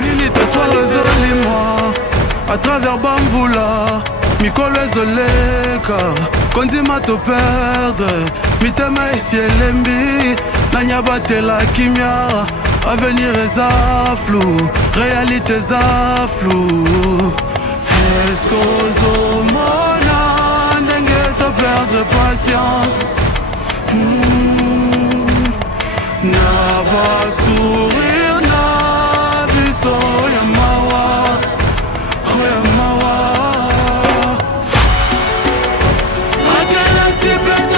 nini teswala ezolima à travers bamvula mikolo ezoleka kondima to perdre mitema esi elembi nanyabatela kimia avenir eza flou réalité eza flou est-ce qu'ozomona ndenge to perdre patience na basourire na biso ya mawa mawa akela sipe